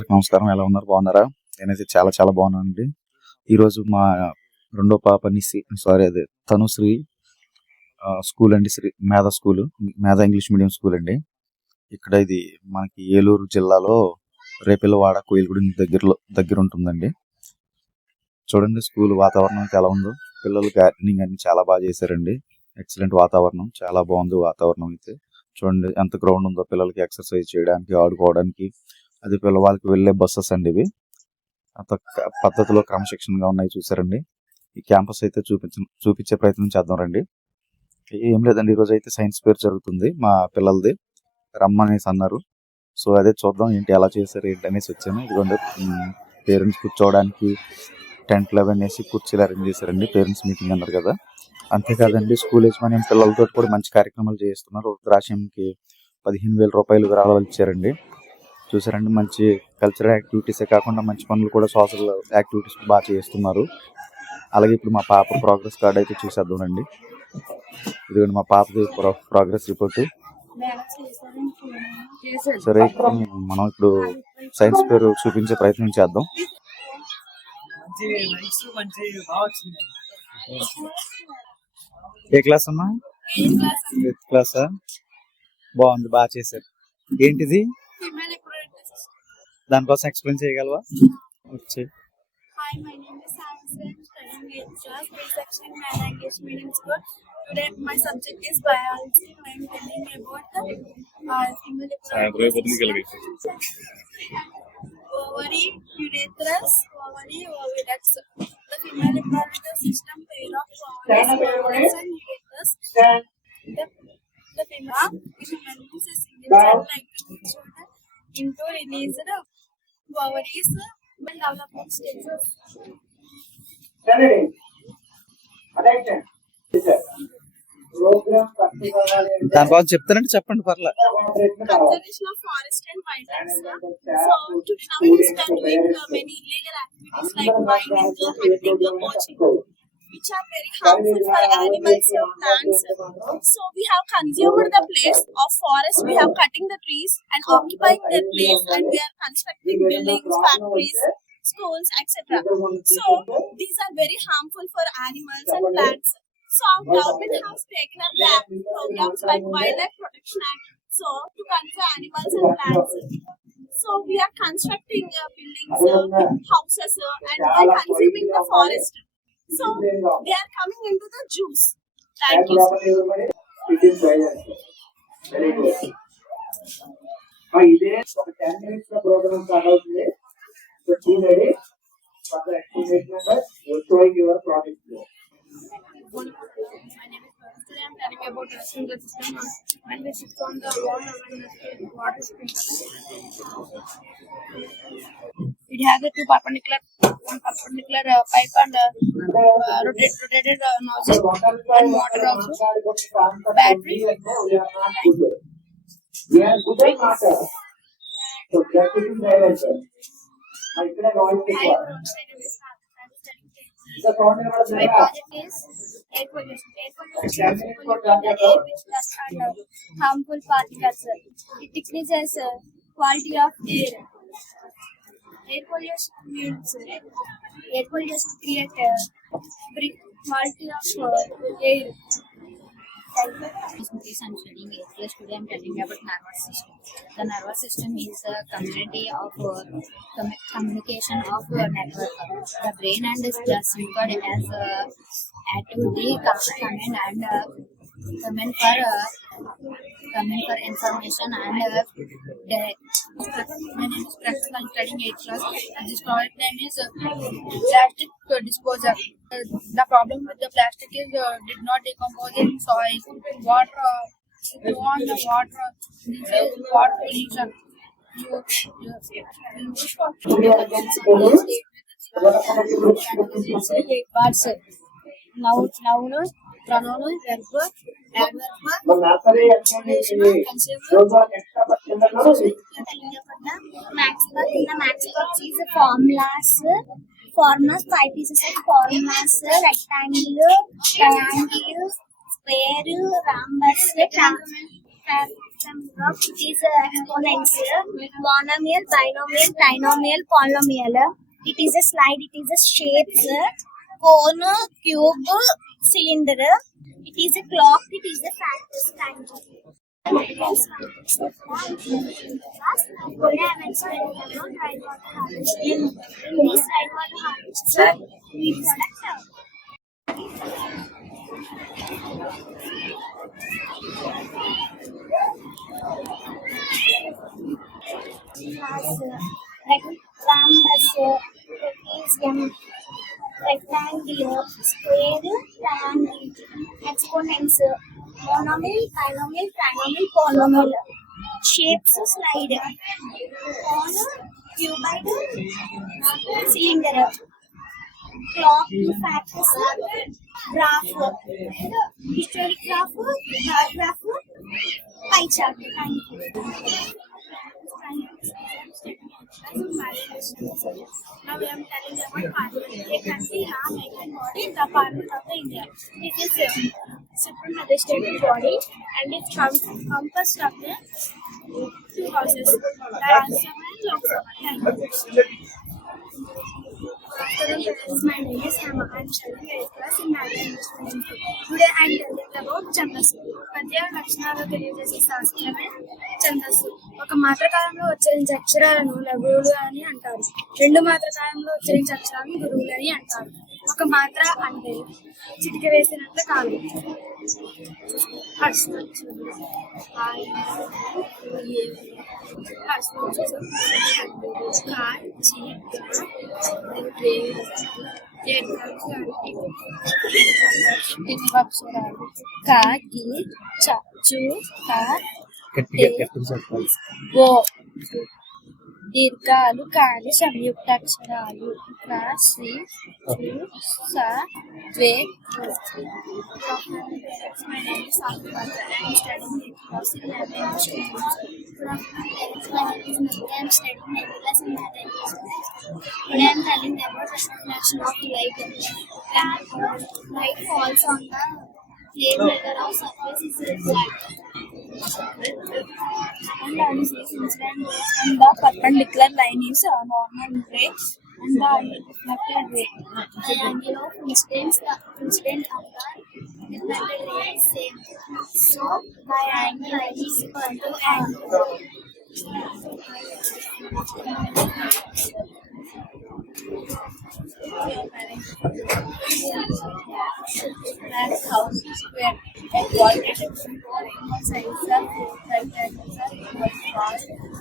అందరికి నమస్కారం. ఎలా ఉన్నారు? బాగున్నారా? నేనైతే చాలా చాలా బాగున్నానండి. ఈరోజు మా రెండో పాప అదే తనుశ్రీ స్కూల్ అండి, మేధా ఇంగ్లీష్ మీడియం స్కూల్ అండి. ఇక్కడ ఇది మనకి ఏలూరు జిల్లాలో రేపెల్లవాడ కోయిలగూడెం దగ్గర ఉంటుందండి. చూడండి స్కూల్ వాతావరణం ఎలా ఉందో. పిల్లలు గార్డెనింగ్ అన్ని చాలా బాగా చేశారండి. ఎక్సలెంట్ వాతావరణం, చాలా బాగుంది వాతావరణం అయితే. చూడండి ఎంత గ్రౌండ్ ఉందో పిల్లలకి ఎక్సర్సైజ్ చేయడానికి, ఆడుకోవడానికి. అది పిల్లవాళ్ళకి వెళ్ళే బస్సెస్ అండి ఇవి. అంత పద్ధతిలో క్రమశిక్షణగా ఉన్నాయి చూసారండి. ఈ క్యాంపస్ అయితే చూపించే ప్రయత్నం చేద్దాం రండి. ఏం లేదండి, ఈరోజు అయితే సైన్స్ ఫేర్ జరుగుతుంది మా పిల్లలది, రమ్మనేసి అన్నారు. సో అదే చూద్దాం ఏంటి ఎలా చేశారు ఏంటి అనేసి వచ్చాను. ఇదిగోండి పేరెంట్స్ కూర్చోవడానికి టెంట్లు అవన్నీ కుర్చీలు అరేంజ్ చేశారండి. పేరెంట్స్ మీటింగ్ అన్నారు కదా. అంతేకాదండి, స్కూల్ యజమాన్యం పిల్లలతో కూడా మంచి కార్యక్రమాలు చేస్తున్నారు. రుద్రాశ్యంకి 15,000 రూపాయలు విరాళాలు ఇచ్చారండి. చూసారండి, మంచి కల్చరల్ యాక్టివిటీసే కాకుండా మంచి పనులు కూడా, సోషల్ యాక్టివిటీస్ బాగా చేస్తున్నారు. అలాగే ఇప్పుడు మా పాప ప్రోగ్రెస్ కార్డ్ అయితే చూసేద్దామండి. ఇదిగోండి మా పాపది ప్రోగ్రెస్ రిపోర్టు. సరే, మనం ఇప్పుడు సైన్స్ పేరు చూపించే ప్రయత్నం చేద్దాం. ఏ క్లాస్ అమ్మా? 8th క్లాసా? బాగుంది, బాగా చేశారు. ఏంటిది? దానికోసం ఎక్స్ప్లెయిన్ చేయగలవా? వచ్చే Hi, my name is Samson. Studying 8th class, B-section in Madha English Medium School. Today my subject is biology. I am telling about the female reproductive system. Ovary, uterus, ovary, oviduct. The female reproductive system pair of ovaries, oviducts and uterus. The female means a single cell like into released ovaries. Development stages. దానికోసం చెప్తానంటే చెప్పండి, పర్లే. Conservation of forest and wildlife. So today now we start doing many illegal activities like mining, hunting, poaching, which are very harmful for animals and plants. So we have consumed the place of forest. We have cutting the trees and occupying their place, and we are constructing buildings, factories, schools, etc. So these are very harmful for animals and plants. So our government has taken up the programs like Wildlife Protection Act, so to conserve animals and plants. So we are constructing buildings, houses, and we are consuming the forest. So they are coming into the juice. Thank you. Very good. ఇదే ఒక 10 minutes programme start అవుతుంది. So be ready for the explanation and showing your project. My name is Parth. Today I am telling about the sprinkler system, and this is from the water sprinkler. It has a one perpendicular pipe and rotated nozzle and motor also. Battery. So practicing direction. My project is air pollution. Air pollution is polluting the air with dust and harmful particles. It decreases quality of air. Air pollution means air pollution creates quality of air. I'm studying 8th class. Today I'm telling you about nervous system. The nervous system is a community of communication of network. The brain and the circuit as activity command and command for information and direct. My name is Prakash. I'm studying 8th class. And this project name is plastic disposal. The problem with the plastic is did not decompose in soil, water. You want the water. This is water pollution. Parts. Noun, pronoun, verb, adverb, nursery explanation maximum is formulas, 5 pieces of formulas, rectangle, triangle, square, rhombus, It is exponents, monomial, binomial, trinomial, polynomial. It is a slide. It is a shapes, cone, cube, cylinder. It is a clock. It is a factors time. Today I am explaining about rainwater harvesting. In this rainwater harvester, we product trapezium, rectangular, square, triangle, exponents, monomial, binomial, trinomial, polynomial, shapes, slide, cone, cuboid, cylinder, clock, factors, graph, historic graph, bar graph, pie chart. Thank you. Now we am telling about Parliament, a country arm making body, the Parliament of India. It is a supreme legislative body and it composed of the two houses, the Rajya Sabha and Lok Sabha. Thank you. My name is Hema. I am studying 8th class in Nagaland. Today I am telling about ఛందస్సు. పద్య లక్షణాలు తెలియజేసే శాస్త్రమే ఛందస్సు. ఒక మాత్రకాలంలో ఉచ్చరించే అక్షరాలను లఘువులు అని అంటారు. రెండు మాత్రకాలంలో ఉచ్చరించే అక్షరాలను గురువులు అని అంటారు. ఒక మాత్ర అంటే చిటిక వేసినట్లు కాదు. అక్షరాలు కా కి చ చు క ఓ దీర్ఘాలు కాని సంయుక్తాక్షరాలు క సి చు స ద్వే. My name is Sakura. I am studying 8th class in Nagaland. I am studying 9th class in Nagaland. Today I am telling about the reflection of light. Light falls on the plane whether our surface is reflected. And analysis incident and the perpendicular line is a normal ray and the reflected ray. The angle of incidence, the incident of the reflected ray is same. So by angle I is equal to angle. That house is square and quadratic one size of rectangles are equal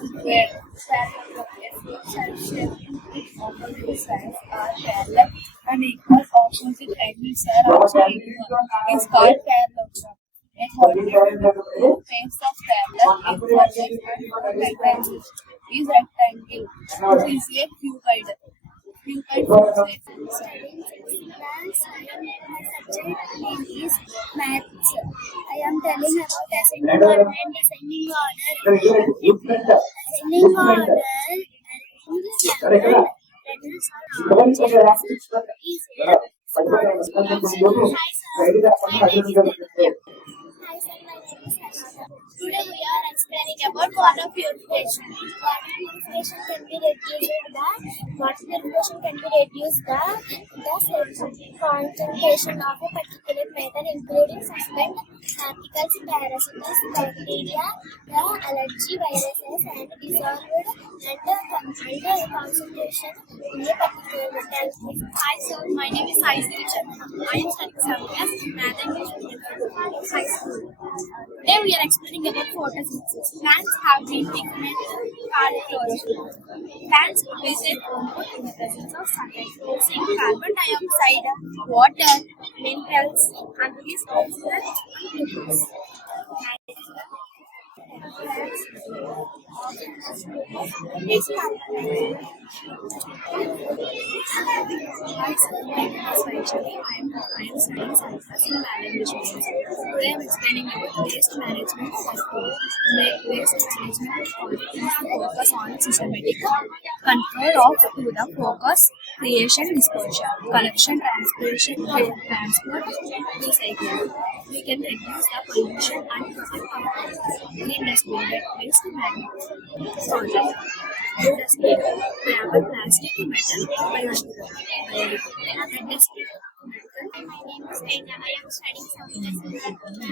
square opposite sides are parallel and equal opposite angles are also equal is called parallelogram. A quadratic face of parallel equal and rectangle is rectangle. This is a cuboid. Studying 6th class, my subject name is maths. I am telling about ascending order and descending order. Ascending order Today we are explaining about water purification. Water purification can be reduced the concentration of a particular matter, including suspend particles, parasites, bacteria, the allergy viruses, and dissolved and concentration in a particular metal. Hi, sir. My name is Aisha. I am studying 7th class Math English Medium High School. Today we are explaining about photosynthesis. Plants have been pigment called chlorophyll. Plants produce their hormone in the presence of sunlight, producing carbon dioxide, water, minerals, and release oxygen and glucose. I am studying science in English medium. Today I am explaining about waste management. Waste management is focus on systematic control of to the focus creation, disposal, collection, transportation, transport, recycling. We can reduce the pollution and protect our green dustbin that waste management. Project. Blue dustbin. Paper, plastic, metal, biodegradable. Red dustbin. My name is Aina. I am studying software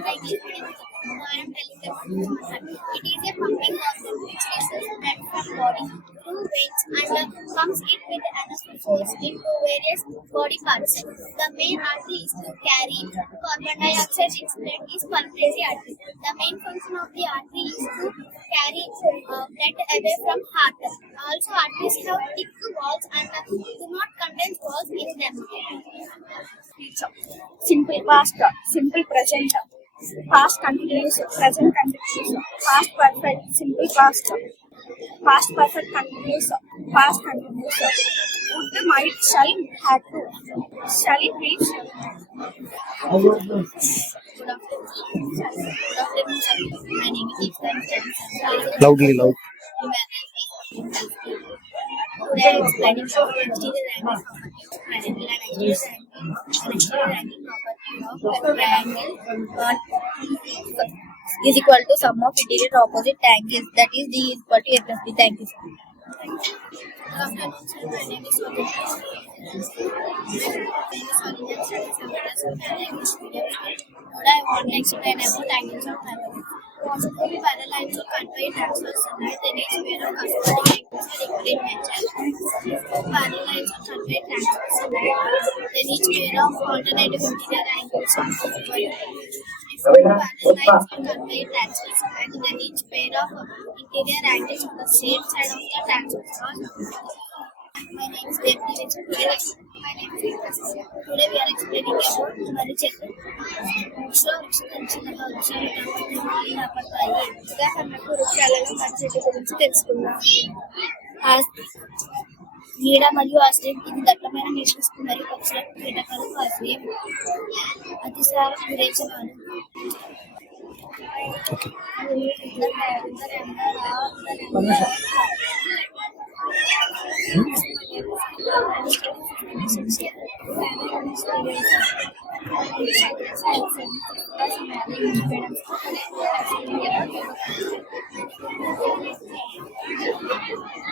engineering. I am telling them it is a pumping organ which receives blood from body through veins and pumps it with enough force into various body parts. The main artery is to carry carbon dioxide. Its blood is pulmonary artery. The main function of the artery is to carry blood away from heart. Also, arteries have thick walls and do not contain walls in them. Simple past, simple present, past continuous, present continuous, past perfect, simple past, past perfect continuous, past continuous. Would, might, shall, had to, shall, will. Good afternoon. Good afternoon, sir. My name is Ekta. Loudly, loud. Today I am explaining about exterior angle property of exterior angle property of a triangle is equal to sum of interior opposite angles, that is D is equal to A plus B. Thank you, sir. Good afternoon, sir. My name is Sonia. Today I want to explain about angles of parallel. Consequently, parallel lines will convey transverse sunlight, then each pair of corresponding angles are equal in nature. Parallel lines will convey transverse sunlight, then each pair of alternative interior angles are equal. If parallel lines will convey transverse sunlight, then each pair of interior angles on the same side of the transverse are. My name is Devni Vijay. My name is Ekta. Today we are explaining about Marichetta. చిన్నగా వృక్షాలు కాపాడుతాయి. ఉదాహరణకు వృక్షాలలో మర్రి చెట్టు గురించి తెలుసుకుందాం. నీడ మరియు ఆశ్రయం. ఇది దట్టమైన నీటికి మరియు పక్షులకు కీటకాలకు ఆశ్రయం. అతిసార విరేచనాలు.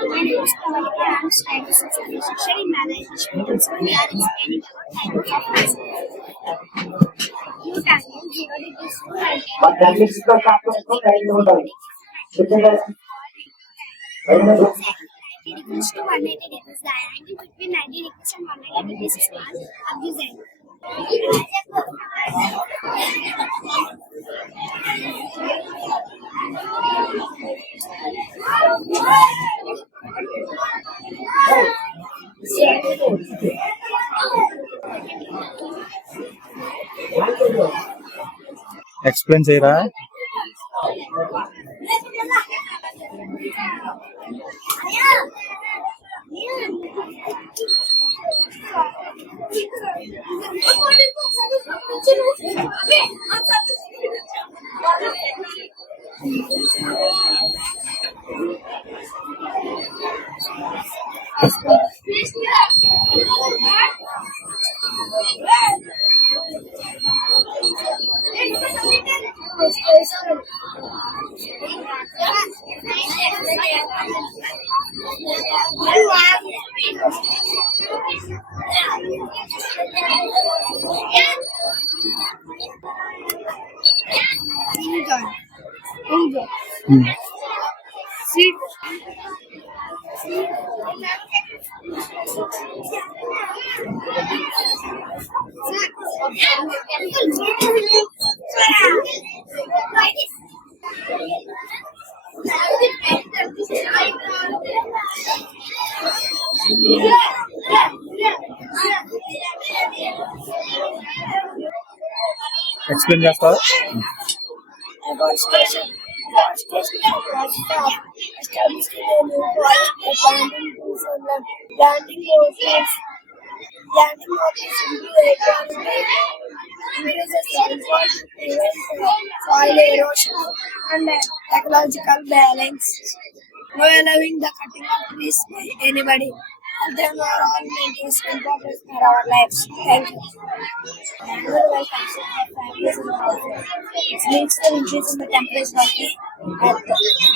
My name is Kavalika. I am studying social section in Mada English Medium School. We are explaining about types of phrases. You tangle 0 degrees to 90 But that is the factor of the degrees to 180 degrees. The angle between 90 degrees and 180 degrees is called obtuse. Explain చేయరా? Explain చేస్తావా? About station. Established a new college, planting trees on the planting orchards. Planting orchards into equality increases rainfall to prevent soil erosion and ecological balance. No allowing the cutting of trees by anybody. Them are all maintenance important for our lives. Thank you. Annual wide function of families and houses. It leads to increase in the temperature of the earth,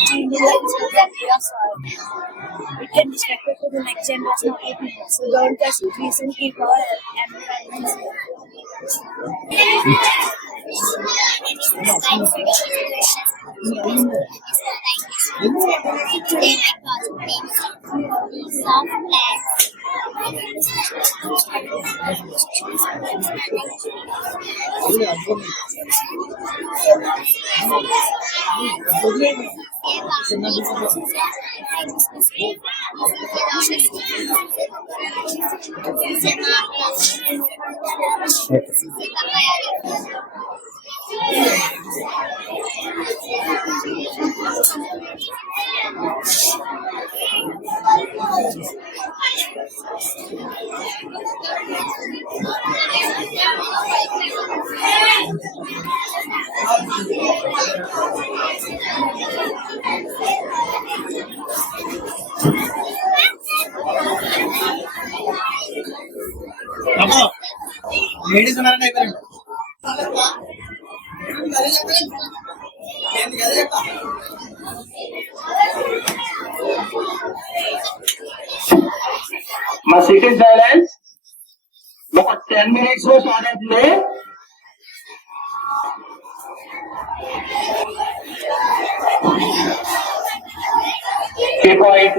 changing the physiography of soil. It can be expected to the next generation of people. So don't just increase and keep our environment Today my project name is Soft Plants. Ladies ఉన్నారండి అయిపోయారు. మా city silence ఒక 10 minutes లో start అవుతుంది. Keep quiet.